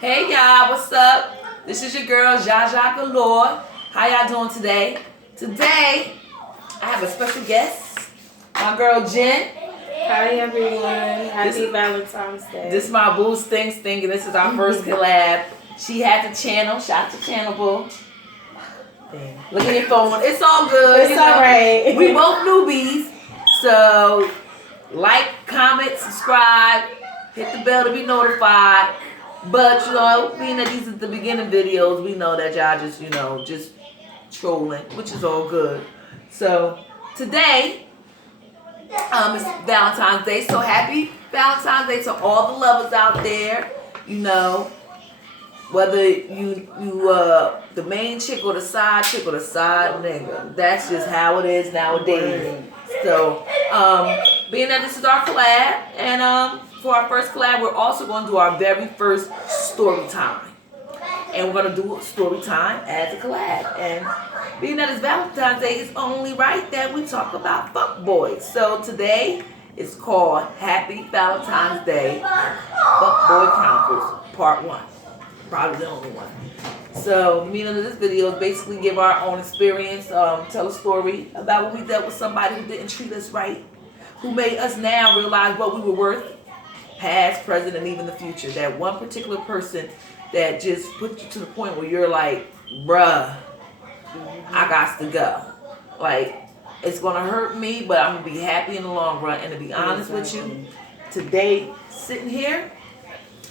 Hey y'all, what's up? This is your girl Jaja Galore. How y'all doing today? Today, I have a special guest, my girl Jen. Hi everyone, happy Valentine's Day. This is my boo Sting and this is our first collab. She had the channel, shout to channel boo. Look at your phone, it's all good. It's alright. We both newbies, so like, comment, subscribe, hit the bell to be notified. But being that these are the beginning videos, we know that y'all just trolling, which is all good. So today, it's Valentine's Day. So happy Valentine's Day to all the lovers out there. Whether you the main chick or the side chick or the side nigga, that's just how it is nowadays. So being that this is our collab, and for our first collab, we're also going to do our very first story time. And we're going to do a story time as a collab. And being that it's Valentine's Day, it's only right that we talk about fuckboys. So today is called Happy Valentine's Day Fuckboy Chronicles Part 1. Probably the only one. So the meaning of this video is basically give our own experience, tell a story about when we dealt with somebody who didn't treat us right, who made us now realize what we were worth, past, present, and even the future. That one particular person that just put you to the point where you're like, bruh, I got to go. Like, it's going to hurt me, but I'm going to be happy in the long run. And to be honest with you, today, sitting here,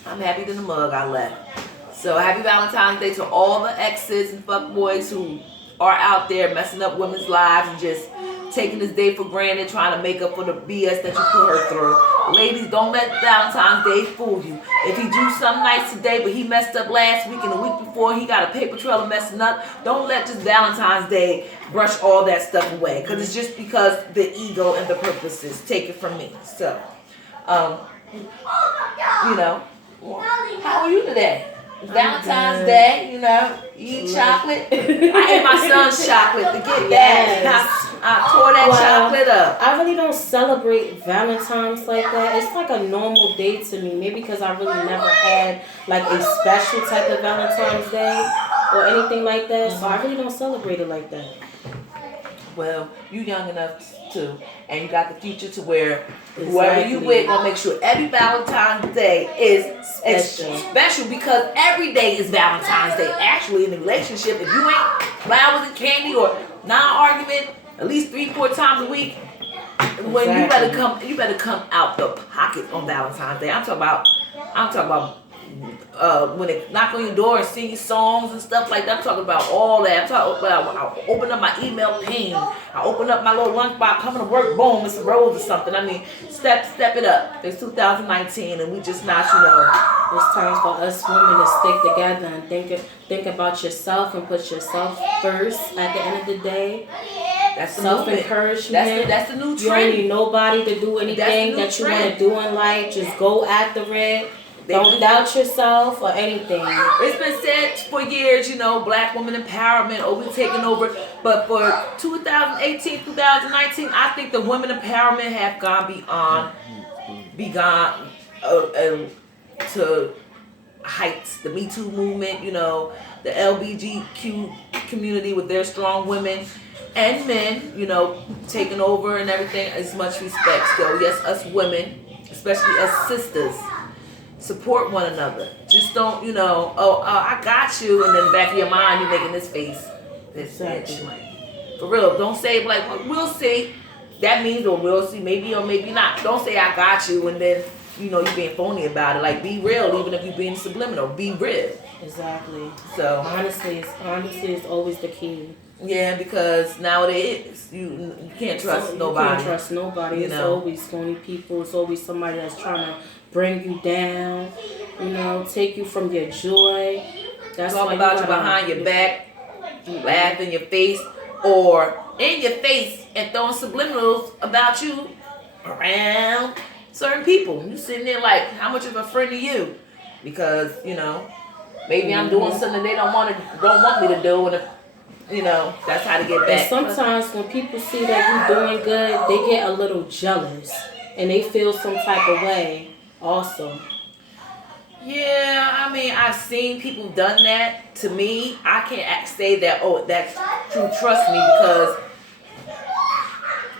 I'm happy than the mug I left. So happy Valentine's Day to all the exes and fuckboys who are out there messing up women's lives and just taking this day for granted, trying to make up for the BS that you put her through. Ladies, don't let Valentine's Day fool you. If he do something nice today, but he messed up last week and the week before, he got a paper trail of messing up, don't let just Valentine's Day brush all that stuff away. Because it's just because the ego and the purposes. Take it from me. So, how are you today? Valentine's Day, you eat chocolate. I ate my son's chocolate to get that. I tore that chocolate up. I really don't celebrate Valentine's like that. It's like a normal day to me. Maybe because I really never had like a special type of Valentine's Day or anything like that. So I really don't celebrate it like that. Well, you young enough to, and you got the future to where whoever you with gonna make sure every Valentine's Day is special because every day is Valentine's Day. Actually, in a relationship, if you ain't flowers and candy or non-argument at least 3-4 times a week, when you better come out the pocket on Valentine's Day. I'm talking about when they knock on your door and sing songs and stuff like that. I'm talking about all that. I'm talking about I open up my email ping. I open up my little lunchbox, coming to work, boom, it's a rose or something. I mean, step it up. It's 2019 and we just not, It's time for us women to stick together and think about yourself and put yourself first at the end of the day. That's self-encouragement. That's the new trend. You don't need nobody to do anything that you want to do in life. Just go after it. Don't doubt yourself or anything. It's been said for years, black woman empowerment, we taking over. But for 2018, 2019, I think the women empowerment have gone to heights. The Me Too movement, the LGBTQ community with their strong women and men, taking over and everything. As much respect still. Yes, us women, especially as sisters, support one another. Just don't, I got you, and then back of your mind, you're making this face. This bitch. For real. Don't say, like, we'll see. That means, or we'll see, maybe or maybe not. Don't say, I got you, and then, you're being phony about it. Like, be real, even if you're being subliminal. Be real. Exactly. So, honestly, it's always the key. Yeah, because nowadays, you can't trust nobody. You can't trust nobody. It's always phony people. It's always somebody that's trying to bring you down, take you from your joy. That's talking about you behind your back, laugh in your face, or in your face and throwing subliminals about you around certain people. You sitting there like, how much of a friend are you? Because, maybe I'm doing something they don't want me to do, and that's how to get back. And sometimes when people see that you're doing good, they get a little jealous and they feel some type of way also. Yeah, I mean, I've seen people done that to me, I can't say that, oh, that's true trust me, because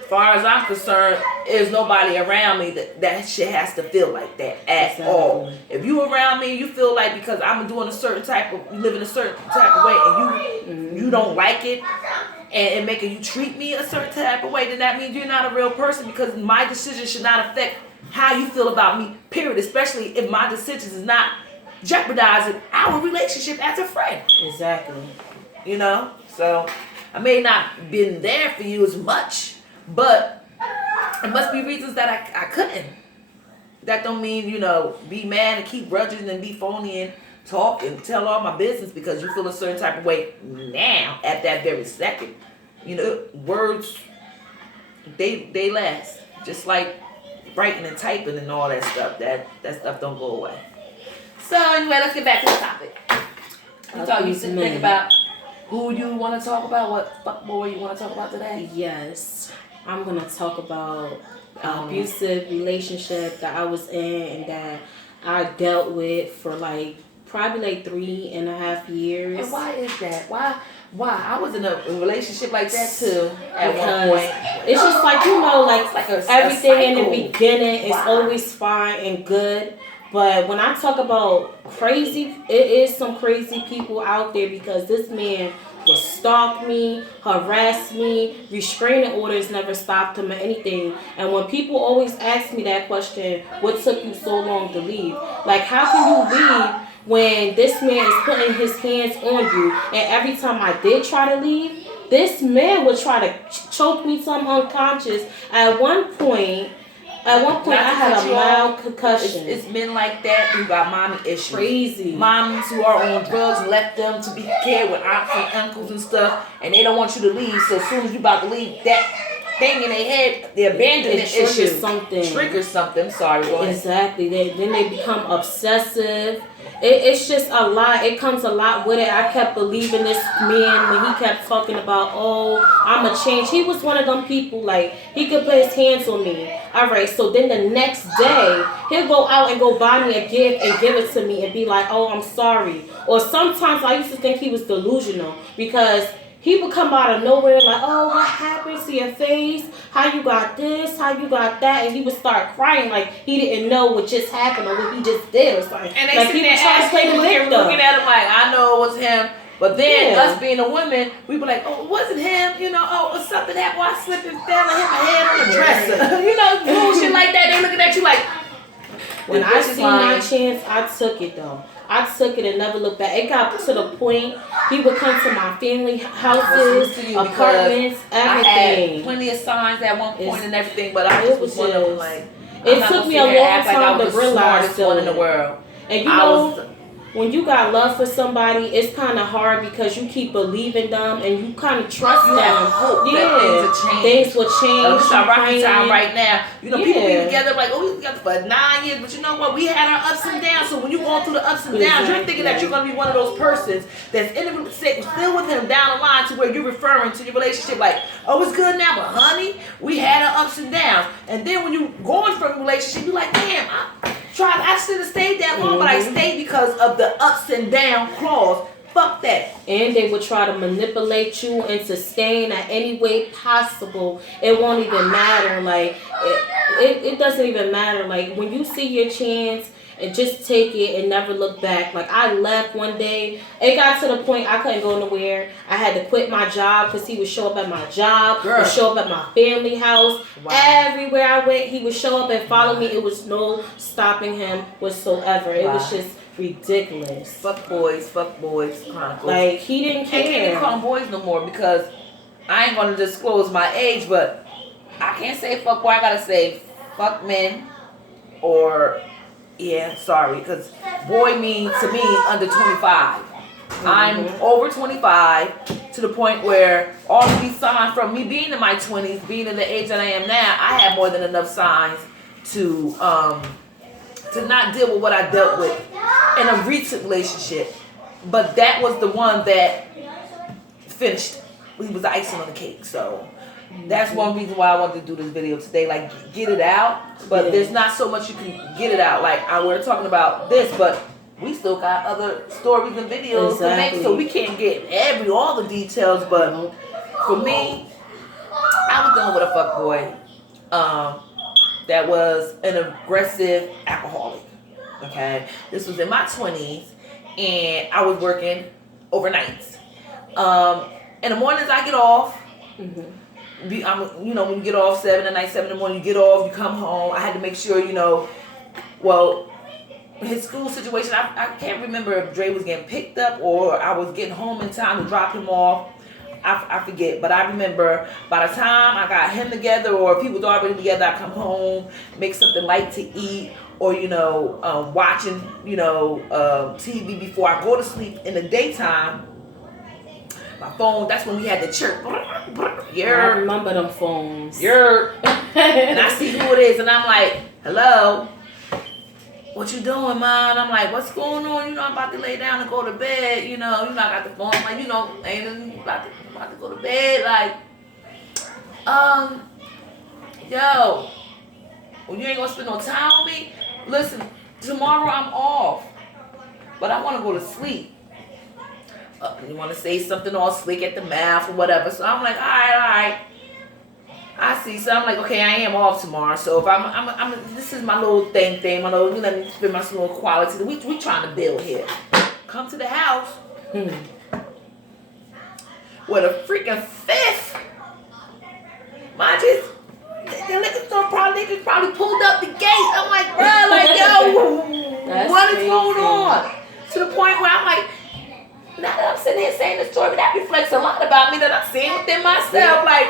as far as I'm concerned, there's nobody around me that shit has to feel like that at all. If you around me, you feel like because I'm doing a certain type of, living a certain type of way, and you don't like it, and making you treat me a certain type of way, then that means you're not a real person, because my decision should not affect how you feel about me, period. Especially if my decisions is not jeopardizing our relationship as a friend. Exactly. You know? So, I may not been there for you as much, but it must be reasons that I couldn't. That don't mean, you know, be mad and keep grudges and be phony and talk and tell all my business because you feel a certain type of way now at that very second. You know, words, they last. Just like writing and typing and all that stuff. That stuff don't go away. So anyway, let's get back to the topic. You think about who you want to talk about, what fuckboy you want to talk about today? Yes. I'm going to talk about an abusive relationship that I was in and that I dealt with for probably 3.5 years. And why is that? Why? I was in a relationship like that too at one point. It's just everything in the beginning is always fine and good. But when I talk about crazy, it is some crazy people out there, because this man would stalk me, harass me, restraining orders never stopped him or anything. And when people always ask me that question, what took you so long to leave? Like, how can you leave when this man is putting his hands on you? And every time I did try to leave, this man would try to choke me till I'm unconscious. At one point, I had a mild concussion. It's men like that who got mommy issues. Crazy. Moms who are on drugs and left them to be cared with aunts and uncles and stuff, and they don't want you to leave. So as soon as you about to leave, that thing in their head, the abandonment issue triggers something. Sorry, go ahead. Exactly. Then they become obsessive. It's just a lot. It comes a lot with it. I kept believing this man when he kept talking about, oh, I'm a change. He was one of them people, he could put his hands on me. All right, so then the next day, he'll go out and go buy me a gift and give it to me and be like, oh, I'm sorry. Or sometimes I used to think he was delusional, because he would come out of nowhere like, oh, what happened to your face? How you got this? How you got that? And he would start crying like he didn't know what just happened or what he just did or something. And they sit there looking at him like, I know it was him. But then us being a woman, we be like, oh, it wasn't him. You know, oh, something happened. I slipped and fell and hit my head on the dresser. You know, bullshit like that. They looking at you like. When I seen my chance, I took it though. I took it and never looked back. It got to the point he would come to my family houses, apartments, everything. I had plenty of signs at one point and everything, but I just was one of them like. It took me a long time to realize one in the world. And you know, when you got love for somebody, it's kind of hard because you keep believing them and you kind of trust them. Hope that things will change. It's our rocky time right now. You know, people be together like, oh, we together for 9 years, but you know what? We had our ups and downs. So when you're going through the ups and downs, you're thinking that you're going to be one of those persons that's in the still with him down the line to where you're referring to your relationship like, oh, it's good now, but honey, we had our ups and downs. And then when you're going from a relationship, you're like, damn, I should have stayed that long, but I stayed because of the ups and down clause. Fuck that. And they would try to manipulate you into staying at any way possible. It won't even matter. Like, it doesn't even matter. Like, when you see your chance and just take it and never look back. Like, I left one day. It got to the point I couldn't go nowhere. I had to quit my job because he would show up at my job, would show up at my family house. Wow. Everywhere I went, he would show up and follow me. It was no stopping him whatsoever. It was just ridiculous. Fuck boys chronicles. Like, he didn't care. I can't even call them boys no more because I ain't gonna disclose my age, but I can't say fuck boy. I gotta say fuck men or sorry, because boy means to me under 25. I'm over 25 to the point where all of these signs from me being in my 20s, being in the age that I am now, I have more than enough signs to not deal with what I dealt with in a recent relationship. But that was the one that finished. He was the icing on the cake. So that's one reason why I wanted to do this video today. Like, get it out. But there's not so much you can get it out. Like, we're talking about this, but we still got other stories and videos to make, Exactly. so we can't get all the details. But for me, I was dealing with a fuckboy that was an aggressive alcoholic. Okay, this was in my 20s, and I was working overnights. In the mornings I get off. When you get off 7 at night, 7 in the morning, you get off, you come home. I had to make sure, well, his school situation, I can't remember if Dre was getting picked up or I was getting home in time to drop him off. I forget, but I remember by the time I got him together, or if he was already together, I come home, make something light to eat, or watching TV before I go to sleep. In the daytime, my phone, that's when we had the chirp. I remember them phones. And I see who it is, and I'm like, hello, what you doing, Mom? I'm like, what's going on? I'm about to lay down and go to bed. I got the phone. I'm like, ain't about to go to bed. Like, yo, well, you ain't gonna spend no time with me? Listen, tomorrow I'm off, but I want to go to sleep. You want to say something all slick at the mouth or whatever. So I'm like, all right. I see. So I'm like, okay, I am off tomorrow. So if I'm this is my little thing, my little, let me spend my little quality. We trying to build here. Come to the house with a freaking fifth. Mind you, the liquor store probably pulled up the gate. I'm like, bro, like, yo, what is going on? To the point where I'm like, now that I'm sitting here saying the story, that reflects a lot about me that I'm seeing within myself. Like,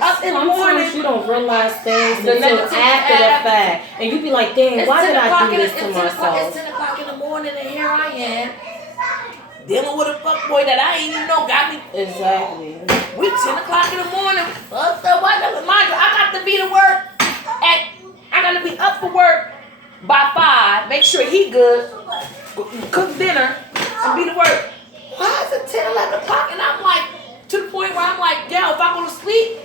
up in the morning, you don't realize things until after the fact, and you be like, "Dang, why did I do this to myself?" It's 10 o'clock in the morning, and here I am dealing with a fuckboy that I ain't even know got me. Exactly. We 10 o'clock in the morning. Mind you, I got to be to work I got to be up for work by 5. Make sure he good. Cook dinner and be to work. Why is it 10, 11 o'clock? And I'm like, to the point where I'm like, yo, if I go to sleep,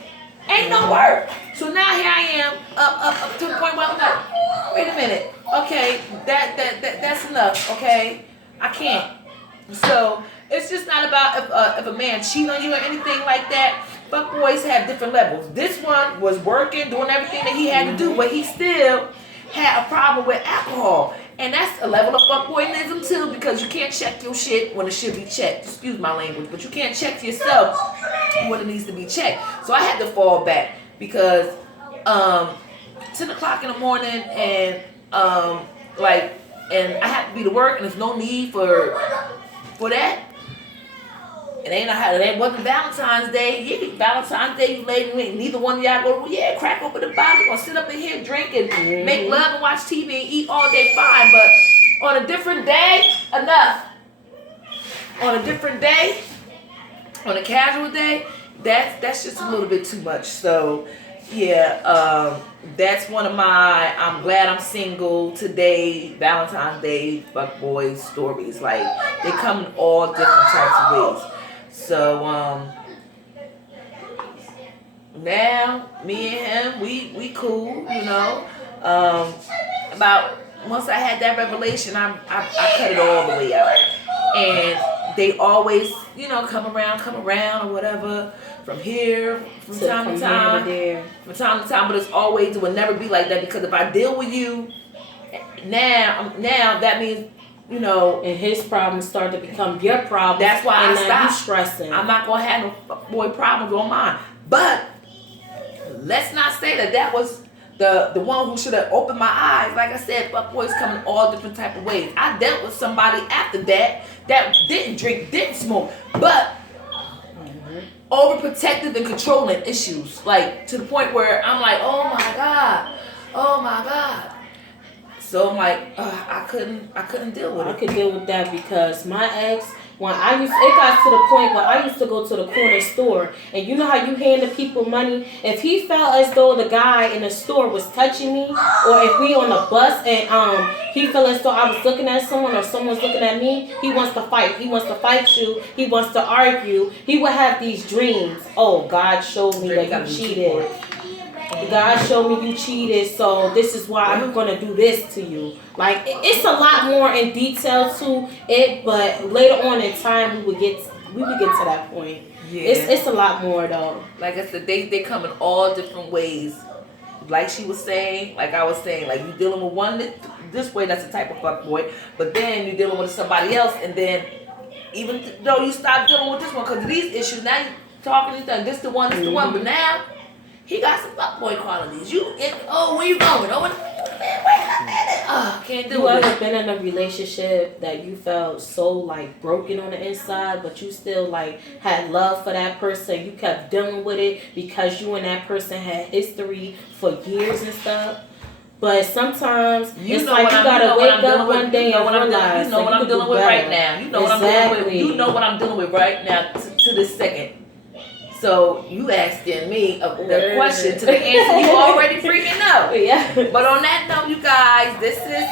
ain't no work. So now here I am, up to the point where I'm like, wait a minute. Okay, that's enough. Okay, I can't. So it's just not about if a man cheat on you or anything like that. Fuckboys have different levels. This one was working, doing everything that he had to do, but he still had a problem with alcohol. And that's a level of fuckboyism too, because you can't check your shit when it should be checked. Excuse my language, but you can't check yourself when it needs to be checked. So I had to fall back because 10 o'clock in the morning and and I have to be to work, and there's no need for that. It wasn't Valentine's Day. Yeah, Valentine's Day, you lady, neither one of y'all go, crack open the bottle. We're gonna sit up in here, drink and make love and watch TV and eat all day, fine. But on a different day, enough. On a different day, on a casual day, that's just a little bit too much. So yeah, that's one of my I'm glad I'm single today, Valentine's Day, fuckboy stories. Like, they come in all different types of ways. So now me and him, we cool, about once I had that revelation, I cut it all the way out. And they always, come around or whatever, from here, from time to time, but it's always, it will never be like that, because if I deal with you now that means, and his problems start to become your problems. That's why I stopped. You stressing. I'm not gonna have no boy problems on mine. But let's not say that was the one who should have opened my eyes. Like I said, fuckboys come in all different type of ways. I dealt with somebody after that didn't drink, didn't smoke, but overprotective and controlling issues. Like, to the point where I'm like, oh my God. So I'm like, I couldn't deal with it. I could deal with that because my ex, it got to the point where I used to go to the corner store, and you know how you hand the people money? If he felt as though the guy in the store was touching me, or if we on the bus and he felt as though I was looking at someone or someone's looking at me, he wants to fight. He wants to fight you. He wants to argue. He would have these dreams. Oh, God showed me that he cheated. God showed me you cheated, so this is why I'm gonna do this to you. Like it's a lot more in detail to it, but later on in time we would get to that point. Yeah. It's a lot more though. Like I said, they come in all different ways. Like she was saying, like I was saying, like you dealing with one this way, that's the type of fuck boy, but then you're dealing with somebody else, and then even though you stop dealing with this one because of these issues, now you talking to this the one, but now he got some fuckboy qualities. Where you going? Oh, can't do it. You ever been in a relationship that you felt so like broken on the inside, but you still like had love for that person? You kept dealing with it because you and that person had history for years and stuff. But sometimes it's like you gotta wake up one day and realize you know what I'm dealing with right now. You know what I'm dealing with. You know what I'm dealing with right now to this second. So you asking me the question to the answer you already freaking know. Yeah. But on that note, you guys, this is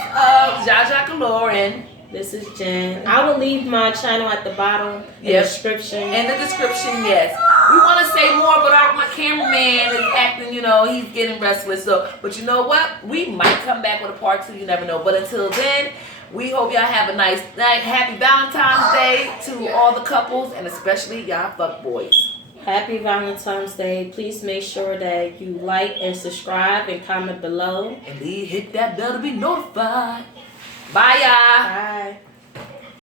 Jaja Kaloran. This is Jen. I will leave my channel at the bottom in the description. In the description, yes. We want to say more, but my cameraman is acting, he's getting restless. So, but you know what? We might come back with a part 2. You never know. But until then, we hope y'all have a nice night. Happy Valentine's Day to all the couples, and especially y'all fuck boys. Happy Valentine's Day. Please make sure that you like and subscribe and comment below. And hit that bell to be notified. Bye, y'all. Bye.